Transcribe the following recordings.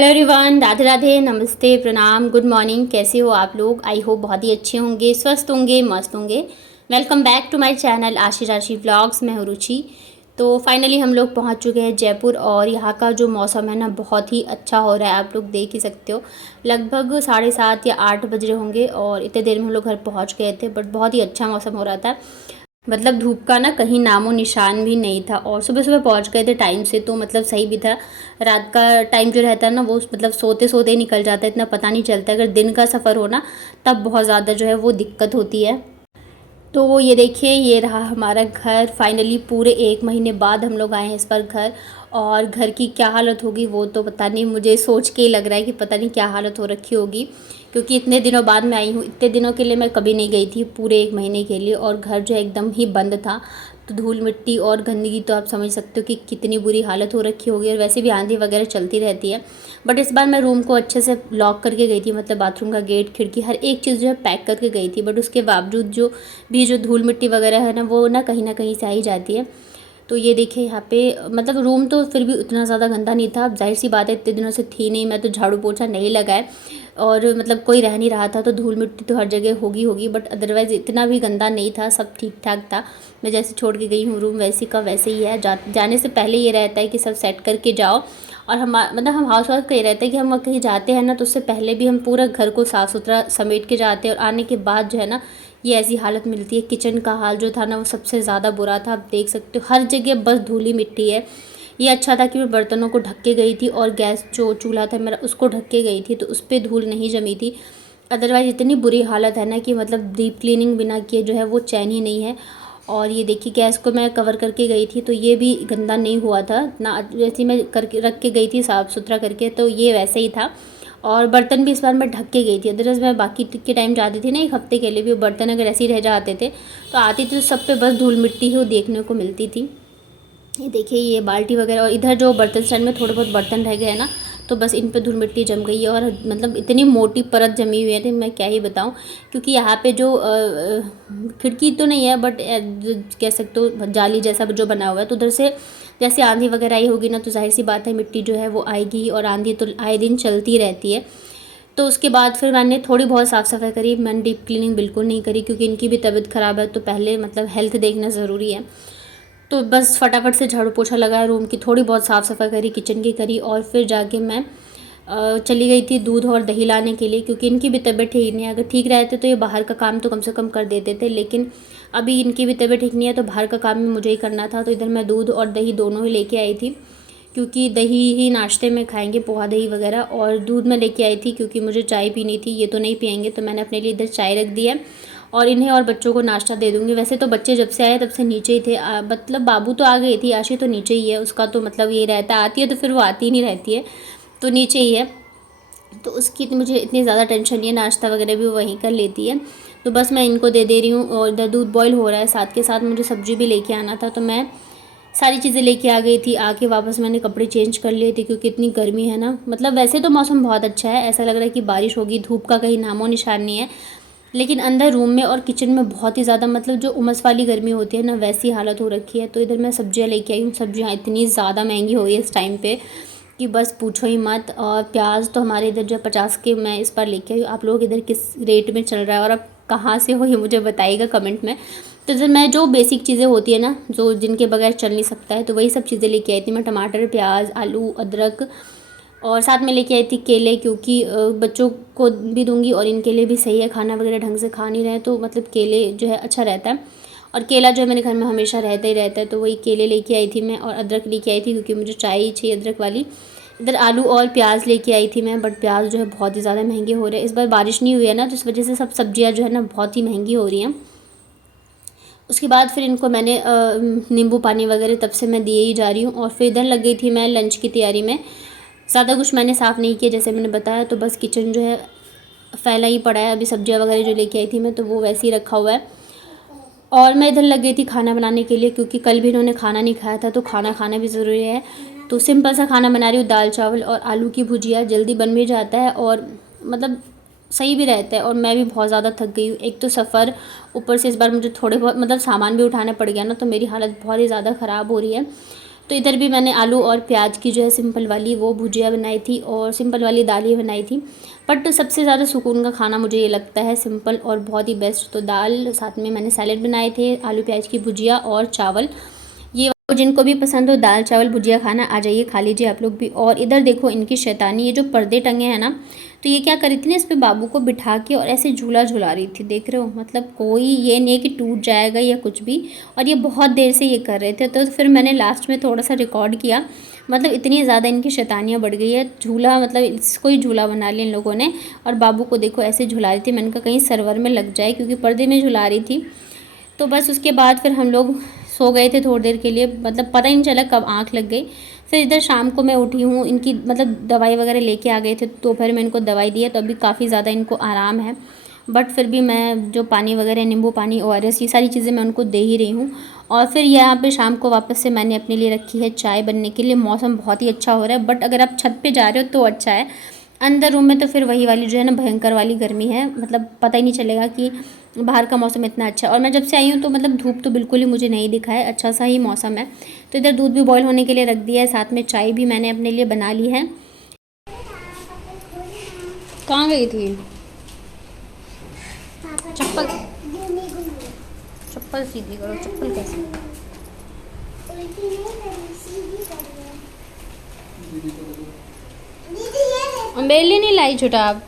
Hello everyone, Radhe Radhe, नमस्ते, प्रणाम, good morning. कैसे हो आप लोग? आई होप बहुत ही अच्छे होंगे, स्वस्थ होंगे, मस्त होंगे। Welcome back to my channel Aashi Rashi vlogs. मैं हूं रुचि। तो फाइनली हम लोग पहुंच चुके हैं जयपुर और यहाँ का जो मौसम है ना बहुत ही अच्छा हो रहा है। आप लोग देख ही सकते हो, लगभग 7:30 या 8 बज रहे होंगे और इतने देर में हम लोग घर पहुँच गए थे। बट बहुत ही अच्छा मौसम हो रहा था, मतलब धूप का ना कहीं नामो निशान भी नहीं था। और सुबह सुबह पहुंच गए थे टाइम से, तो मतलब सही भी था। रात का टाइम जो रहता है ना वो मतलब सोते सोते ही निकल जाता है, इतना पता नहीं चलता। अगर दिन का सफ़र हो ना तब बहुत ज़्यादा जो है वो दिक्कत होती है। तो ये देखिए, ये रहा हमारा घर। फाइनली पूरे 1 महीने बाद हम लोग आए हैं इस पर घर। और घर की क्या हालत होगी वो तो पता नहीं, मुझे सोच के ही लग रहा है कि पता नहीं क्या हालत हो रखी होगी, क्योंकि इतने दिनों बाद मैं आई हूँ। इतने दिनों के लिए मैं कभी नहीं गई थी, पूरे 1 महीने के लिए। और घर जो है एकदम ही बंद था, तो धूल मिट्टी और गंदगी तो आप समझ सकते हो कि कितनी बुरी हालत हो रखी होगी। और वैसे भी आंधी वगैरह चलती रहती है। बट इस बार मैं रूम को अच्छे से लॉक करके गई थी, मतलब बाथरूम का गेट, खिड़की, हर एक चीज़ जो है पैक करके गई थी। बट उसके बावजूद जो धूल मिट्टी वगैरह है ना कहीं से आ ही जाती है। तो ये देखिए यहाँ पे, मतलब रूम तो फिर भी उतना ज़्यादा गंदा नहीं था। अब जाहिर सी बात है, इतने दिनों से थी नहीं, मैं तो झाड़ू पोछा नहीं लगाए और मतलब कोई रह नहीं रहा था, तो धूल मिट्टी तो हर जगह होगी होगी। बट अदरवाइज़ इतना भी गंदा नहीं था, सब ठीक ठाक था। मैं जैसे छोड़ के गई हूँ रूम वैसे का वैसे ही है। जाने से पहले ये रहता है कि सब सेट करके जाओ। और हम हाउस वाइफ का ये रहता है कि हम कहीं जाते हैं ना तो उससे पहले भी हम पूरा घर को साफ़ सुथरा समेट के जाते हैं। और आने के बाद जो है ना ये ऐसी हालत मिलती है। किचन का हाल जो था ना वो सबसे ज़्यादा बुरा था। आप देख सकते हो हर जगह बस धूली मिट्टी है। ये अच्छा था कि मैं बर्तनों को ढक के गई थी और गैस जो चूल्हा था मेरा उसको ढक के गई थी, तो उस पर धूल नहीं जमी थी। अदरवाइज़ इतनी बुरी हालत है ना कि मतलब डीप क्लीनिंग बिना किए जो है वो चैन ही नहीं है। और ये देखिए, गैस को मैं कवर करके गई थी तो ये भी गंदा नहीं हुआ था ना, जैसे मैं करके रख के गई थी साफ़ सुथरा करके, तो ये वैसे ही था। और बर्तन भी इस बार मैं ढक के गई थी। अदरवाइज़ मैं बाकी के टाइम जाती थी ना, एक हफ्ते के लिए भी, वो बर्तन अगर ऐसे ही रह जाते थे तो आती थी तो सब पे बस धूल मिट्टी ही वो देखने को मिलती थी। ये देखिए, ये बाल्टी वगैरह और इधर जो बर्तन स्टैंड में थोड़े बहुत बर्तन रह गए हैं ना, तो बस इन पे धूल मिट्टी जम गई है। और मतलब इतनी मोटी परत जमी हुई है थी, मैं क्या ही बताऊं। क्योंकि यहाँ पे जो खिड़की तो नहीं है, बट कह सकते हो जाली जैसा जो बना हुआ है, तो उधर से जैसे आंधी वगैरह आई होगी ना तो जाहिर सी बात है मिट्टी जो है वो आएगी। और आंधी तो आए दिन चलती रहती है। तो उसके बाद फिर मैंने थोड़ी बहुत साफ़ सफाई करी। मैंने डीप क्लीनिंग बिल्कुल नहीं करी, क्योंकि इनकी भी तबीयत ख़राब है, तो पहले मतलब हेल्थ देखना ज़रूरी है। तो बस फटाफट से झाड़ू पोछा लगाया, रूम की थोड़ी बहुत साफ़ सफाई करी, किचन की करी। और फिर जाके मैं चली गई थी दूध और दही लाने के लिए, क्योंकि इनकी भी तबीयत ठीक नहीं है। अगर ठीक रहते तो ये बाहर का काम तो कम से कम कर देते थे, लेकिन अभी इनकी भी तबीयत ठीक नहीं है तो बाहर का काम भी मुझे ही करना था। तो इधर मैं दूध और दही दोनों ही लेके आई थी, क्योंकि दही ही नाश्ते में खाएंगे, पोहा दही वगैरह। और दूध मैं लेके आई थी क्योंकि मुझे चाय पीनी थी, ये तो नहीं पियेंगे, तो मैंने अपने लिए इधर चाय रख दी है। और इन्हें और बच्चों को नाश्ता दे दूँगी। वैसे तो बच्चे जब से आए तब से नीचे ही थे, मतलब बाबू तो आ गई थी, आशी तो नीचे ही है। उसका तो मतलब ये रहता है, आती है तो फिर वो आती ही नहीं रहती है, तो नीचे ही है। तो उसकी तो मुझे इतनी ज़्यादा टेंशन नहीं है, नाश्ता वगैरह भी वो वहीं कर लेती है। तो बस मैं इनको दे रही हूँ। और इधर दूध बॉयल हो रहा है, साथ के साथ मुझे सब्ज़ी भी लेके आना था, तो मैं सारी चीज़ें लेके आ गई थी। आके वापस मैंने कपड़े चेंज कर लिए थे, क्योंकि इतनी गर्मी है ना। मतलब वैसे तो मौसम बहुत अच्छा है, ऐसा लग रहा है कि बारिश होगी, धूप का कहीं नामो निशान नहीं है। लेकिन अंदर रूम में और किचन में बहुत ही ज़्यादा, मतलब जो उमस वाली गर्मी होती है ना वैसी हालत हो रखी है। तो इधर मैं सब्जियां लेके आई हूँ। सब्जियां इतनी ज़्यादा महंगी हो गई इस टाइम पे कि बस पूछो ही मत। और प्याज तो हमारे इधर जो 50 के मैं इस बार लेके आई हूँ। आप लोग इधर किस रेट में चल रहा है और आप कहाँ से हो ये मुझे बताइएगा कमेंट में। तो इधर मैं जो बेसिक चीज़ें होती है ना, जो जिनके बगैर चल नहीं सकता है, तो वही सब चीज़ें लेके आई थी मैं। टमाटर, प्याज, आलू, अदरक, और साथ में लेके आई थी केले, क्योंकि बच्चों को भी दूंगी और इनके लिए भी सही है, खाना वगैरह ढंग से खा नहीं रहे तो मतलब केले जो है अच्छा रहता है। और केला जो है मेरे घर में हमेशा रहता ही रहता है, तो वही केले लेके आई थी मैं। और अदरक लेके आई थी क्योंकि मुझे चाहिए चाहिए अदरक वाली। इधर आलू और प्याज लेके आई थी मैं, बट प्याज जो है बहुत ही ज़्यादा महंगे हो रहे हैं। इस बार बारिश नहीं हुई है ना, तो इस वजह से सब सब्जियां जो है ना बहुत ही महंगी हो रही हैं। उसके बाद फिर इनको मैंने नींबू पानी वगैरह तब से मैं दिए ही जा रही हूँ। और फिर इधर लग गई थी मैं लंच की तैयारी में। ज़्यादा कुछ मैंने साफ़ नहीं किया, जैसे मैंने बताया, तो बस किचन जो है फैला ही पड़ा है। अभी सब्जियां वगैरह जो लेके आई थी मैं, तो वो वैसे ही रखा हुआ है। और मैं इधर लग गई थी खाना बनाने के लिए, क्योंकि कल भी इन्होंने खाना नहीं खाया था, तो खाना खाना भी ज़रूरी है। तो सिंपल सा खाना बना रही हूँ, दाल चावल और आलू की भुजिया। जल्दी बन भी जाता है और मतलब सही भी रहता है। और मैं भी बहुत ज़्यादा थक गई हूँ, एक तो सफ़र, ऊपर से इस बार मुझे थोड़े बहुत मतलब सामान भी उठाना पड़ गया ना, तो मेरी हालत बहुत ही ज़्यादा ख़राब हो रही है। तो इधर भी मैंने आलू और प्याज की जो है सिंपल वाली वो भुजिया बनाई थी और सिंपल वाली दाल ही बनाई थी। बट सबसे ज़्यादा सुकून का खाना मुझे ये लगता है सिंपल और बहुत ही बेस्ट। तो दाल, साथ में मैंने सैलेड बनाए थे, आलू प्याज की भुजिया और चावल। ये जिनको भी पसंद हो दाल चावल भुजिया खाना, आ जाइए खा लीजिए आप लोग भी। और इधर देखो इनकी शैतानी, ये जो पर्दे टंगे हैं ना, तो ये क्या करी थी ना, इस पे बाबू को बिठा के और ऐसे झूला झुला रही थी, देख रहे हो। मतलब कोई ये नहीं है कि टूट जाएगा या कुछ भी। और ये बहुत देर से ये कर रहे थे, तो फिर मैंने लास्ट में थोड़ा सा रिकॉर्ड किया। मतलब इतनी ज़्यादा इनकी शैतानियाँ बढ़ गई है। झूला मतलब इसको ही झूला बना लिया इन लोगों ने। और बाबू को देखो ऐसे झुला रही थी, मैंने कहा कहीं सर्वर में लग जाए, क्योंकि पर्दे में झुला रही थी। तो बस उसके बाद फिर हम लोग सो गए थे थोड़ी देर के लिए, मतलब पता ही नहीं चला कब आँख लग गई। फिर इधर शाम को मैं उठी हूँ, इनकी मतलब दवाई वगैरह लेके आ गए थे, दोपहर में इनको दवाई दी है, तो अभी काफ़ी ज़्यादा इनको आराम है। बट फिर भी मैं जो पानी वगैरह, नींबू पानी, ORS, ये सारी चीज़ें मैं उनको दे ही रही हूँ। और फिर यहाँ पे शाम को वापस से मैंने अपने लिए रखी है चाय बनने के लिए। मौसम बहुत ही अच्छा हो रहा है, बट अगर आप छत पे जा रहे हो तो अच्छा है। अंदर रूम में तो फिर वही वाली जो है ना भयंकर वाली गर्मी है, मतलब पता ही नहीं चलेगा कि बाहर का मौसम इतना अच्छा है। और मैं जब से आई हूँ तो मतलब धूप तो बिल्कुल ही मुझे नहीं दिखा है, अच्छा सा ही मौसम है। तो इधर दूध भी बॉईल होने के लिए रख दिया है, साथ में चाय भी मैंने अपने लिए बना ली है। कहाँ गई थी? चप्पल चप्पल सीधी करो। चप्पल कैसे? अम्बेली नहीं लाई छोटा आप?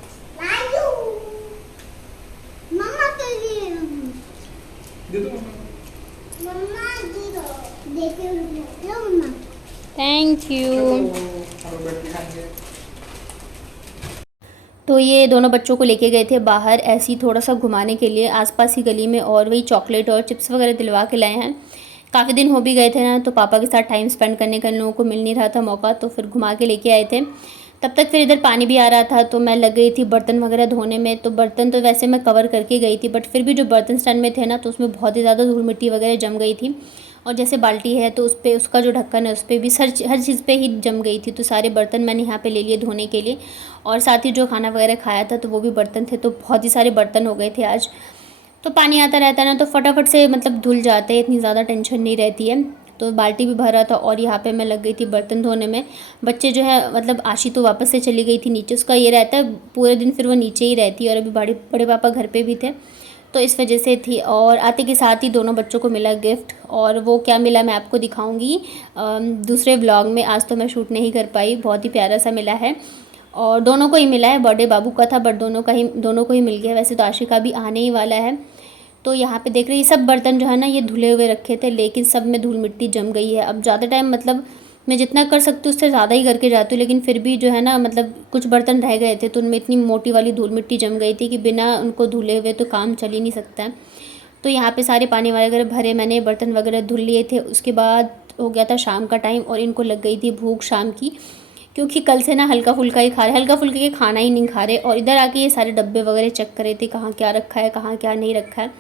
Thank you. तो ये दोनों बच्चों को लेके गए थे बाहर ऐसे ही थोड़ा सा घुमाने के लिए, आसपास ही गली में, और वही चॉकलेट और चिप्स वगैरह दिलवा के लाए हैं। काफ़ी दिन हो भी गए थे ना, तो पापा के साथ टाइम स्पेंड करने का इन लोगों को मिल नहीं रहा था मौका, तो फिर घुमा के लेके आए थे। तब तक फिर इधर पानी भी आ रहा था, तो मैं लग गई थी बर्तन वगैरह धोने में। तो बर्तन तो वैसे मैं कवर करके गई थी, बट फिर भी जो बर्तन स्टैंड में थे ना, तो उसमें बहुत ही ज़्यादा धूल मिट्टी वगैरह जम गई थी। और जैसे बाल्टी है तो उस पर, उसका जो ढक्कन है उस पर भी हर चीज़ पे ही जम गई थी। तो सारे बर्तन मैंने यहाँ पे ले लिए धोने के लिए। और साथ ही जो खाना वगैरह खाया था तो वो भी बर्तन थे, तो बहुत ही सारे बर्तन हो गए थे आज। तो पानी आता रहता है ना, तो फटाफट से मतलब धुल जाते हैं, इतनी ज़्यादा टेंशन नहीं रहती है। तो बाल्टी भी भरा था और यहाँ पे मैं लग गई थी बर्तन धोने में। बच्चे जो है मतलब आशी तो वापस से चली गई थी नीचे, उसका ये रहता है पूरे दिन फिर वो नीचे ही रहती है। और अभी बड़े बड़े पापा घर पे भी थे, तो इस वजह से थी। और आते के साथ ही दोनों बच्चों को मिला गिफ्ट, और वो क्या मिला मैं आपको दिखाऊंगी दूसरे व्लॉग में। आज तो मैं शूट नहीं कर पाई, बहुत ही प्यारा सा मिला है। और दोनों को ही मिला है, बर्थडे बाबू का था बट दोनों को ही मिल गया। वैसे तो आशी का भी आने ही वाला है। तो यहाँ पे देख रहे हैं ये सब बर्तन जो है ना, ये धुले हुए रखे थे, लेकिन सब में धूल मिट्टी जम गई है। अब ज़्यादा टाइम मतलब मैं जितना कर सकती हूँ उससे ज़्यादा ही करके जाती हूँ, लेकिन फिर भी जो है ना मतलब कुछ बर्तन रह गए थे, तो उनमें इतनी मोटी वाली धूल मिट्टी जम गई थी कि बिना उनको धुले हुए तो काम चल ही नहीं सकता है। तो यहाँ पे सारे पानी वगैरह भरे, मैंने बर्तन वगैरह धुल लिए थे। उसके बाद हो गया था शाम का टाइम, और इनको लग गई थी भूख शाम की, क्योंकि कल से ना हल्का फुल्का ही खा रहे, हल्का फुल्का के खाना ही नहीं खा रहे। और इधर आके ये सारे डब्बे वगैरह चेक कर रहे थे, कहाँ क्या रखा है, कहाँ क्या नहीं रखा है।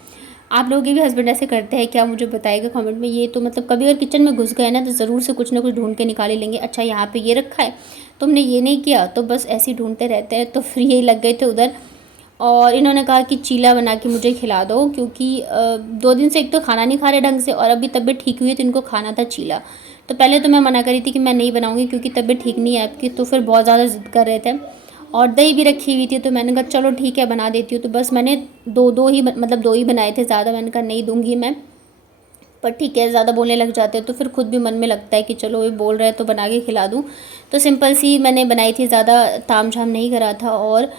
आप लोगों के भी हस्बैंड ऐसे करते हैं क्या? मुझे बताइएगा कमेंट में। ये तो मतलब कभी अगर किचन में घुस गए ना, तो ज़रूर से कुछ ना कुछ ढूंढ के निकाल ही लेंगे। अच्छा यहाँ पे ये रखा है, तुमने ये नहीं किया, तो बस ऐसे ही ढूंढते रहते हैं। तो फिर यही लग गए थे उधर, और इन्होंने कहा कि चीला बना के मुझे खिला दो, क्योंकि 2 दिन से एक तो खाना नहीं खा रहे ढंग से, और अभी तबीयत ठीक हुई है तो इनको खाना था चीला। तो पहले तो मैं मना करी थी कि मैं नहीं बनाऊँगी क्योंकि तबीयत ठीक नहीं है आपकी, तो फिर बहुत ज़्यादा ज़िद कर रहे थे। और दही भी रखी हुई थी, तो मैंने कहा चलो ठीक है बना देती हूँ। तो बस मैंने दो ही बनाए थे, ज़्यादा मैंने कहा नहीं दूँगी मैं। पर ठीक है, ज़्यादा बोलने लग जाते हैं तो फिर खुद भी मन में लगता है कि चलो ये बोल रहे हैं तो बना के खिला दूँ। तो सिंपल सी मैंने बनाई थी, ज़्यादा ताम झाम नहीं करा था। और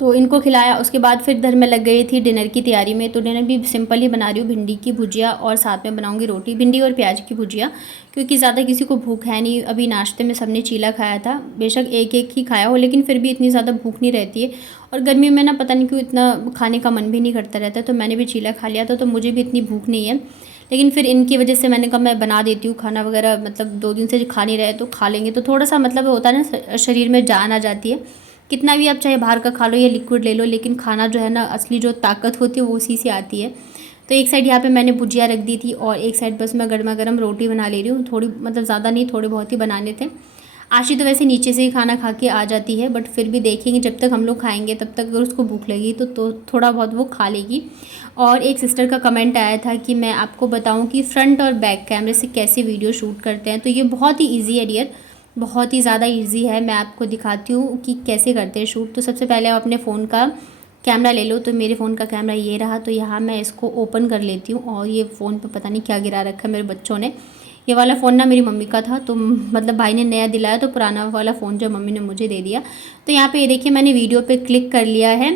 तो इनको खिलाया, उसके बाद फिर इधर मैं लग गई थी डिनर की तैयारी में। तो डिनर भी सिंपल ही बना रही हूँ, भिंडी की भुजिया और साथ में बनाऊंगी रोटी, भिंडी और प्याज की भुजिया, क्योंकि ज़्यादा किसी को भूख है नहीं। अभी नाश्ते में सबने चीला खाया था, बेशक एक एक ही खाया हो, लेकिन फिर भी इतनी ज़्यादा भूख नहीं रहती है। और गर्मी में ना पता नहीं क्यों इतना खाने का मन भी नहीं करता रहता, तो मैंने भी चीला खा लिया था, तो मुझे भी इतनी भूख नहीं है। लेकिन फिर इनकी वजह से मैंने कहा मैं बना देती हूँ खाना वगैरह, मतलब 2 दिन से खा नहीं रहे तो खा लेंगे, तो थोड़ा सा मतलब होता है ना शरीर में जान आ जाती है। कितना भी आप चाहे बाहर का खा लो या लिक्विड ले लो, लेकिन खाना जो है ना असली जो ताकत होती है वो उसी से आती है। तो एक साइड यहाँ पे मैंने भुजिया रख दी थी, और एक साइड बस मैं गर्मा गर्म रोटी बना ले रही हूँ। थोड़ी मतलब ज़्यादा नहीं, थोड़े बहुत ही बनाने थे। आशी तो वैसे नीचे से ही खाना खा के आ जाती है, बट फिर भी देखेंगे जब तक हम लोग खाएंगे तब तक अगर उसको भूख लगी तो थोड़ा बहुत वो खा लेगी। और एक सिस्टर का कमेंट आया था कि मैं आपको बताऊं कि फ्रंट और बैक कैमरे से कैसे वीडियो शूट करते हैं। तो ये बहुत ही ईजी है डियर, बहुत ही ज़्यादा ईजी है। मैं आपको दिखाती हूँ कि कैसे करते हैं शूट। तो सबसे पहले आप अपने फ़ोन का कैमरा ले लो। तो मेरे फ़ोन का कैमरा ये रहा। तो यहाँ मैं इसको ओपन कर लेती हूँ। और ये फ़ोन पे पता नहीं क्या गिरा रखा है मेरे बच्चों ने। ये वाला फ़ोन ना मेरी मम्मी का था, तो मतलब भाई ने नया दिलाया, तो पुराना वाला फ़ोन जो मम्मी ने मुझे दे दिया। तो यहाँ पे ये देखिए मैंने वीडियो पे क्लिक कर लिया है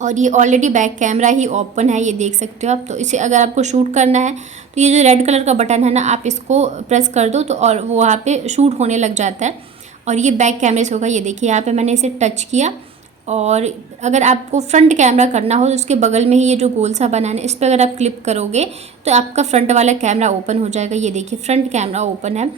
और ये ऑलरेडी बैक कैमरा ही ओपन है, ये देख सकते हो आप। तो इसे अगर आपको शूट करना है तो ये जो रेड कलर का बटन है ना, आप इसको प्रेस कर दो तो और वो वहाँ पे शूट होने लग जाता है। और ये बैक कैमरे से होगा। ये देखिए यहाँ पे मैंने इसे टच किया। और अगर आपको फ्रंट कैमरा करना हो तो उसके बगल में ही ये जो गोल सा बना है इस पर अगर आप क्लिक करोगे तो आपका फ्रंट वाला कैमरा ओपन हो जाएगा। ये देखिए फ्रंट कैमरा ओपन है।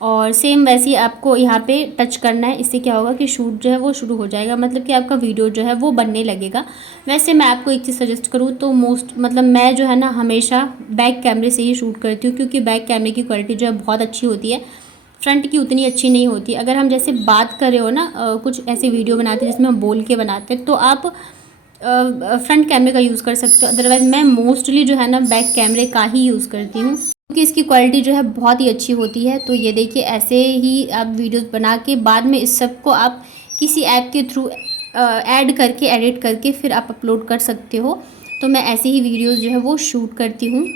और सेम वैसे ही आपको यहाँ पे टच करना है। इससे क्या होगा कि शूट जो है वो शुरू हो जाएगा, मतलब कि आपका वीडियो जो है वो बनने लगेगा। वैसे मैं आपको एक चीज़ सजेस्ट करूँ तो मतलब मैं जो है ना हमेशा बैक कैमरे से ही शूट करती हूँ, क्योंकि बैक कैमरे की क्वालिटी जो है बहुत अच्छी होती है, फ्रंट की उतनी अच्छी नहीं होती। अगर हम जैसे बात कर रहे हो ना, कुछ ऐसे वीडियो बनाते हैं जिसमें हम बोल के बनाते हैं, तो आप फ्रंट कैमरे का यूज़ कर सकते हो। अदरवाइज़ मैं मोस्टली जो है ना बैक कैमरे का ही यूज़ करती हूँ, क्योंकि इसकी क्वालिटी जो है बहुत ही अच्छी होती है। तो ये देखिए ऐसे ही आप वीडियोस बना के बाद में इस सब को आप किसी ऐप के थ्रू ऐड करके एडिट करके फिर आप अपलोड कर सकते हो। तो मैं ऐसे ही वीडियोस जो है वो शूट करती हूँ।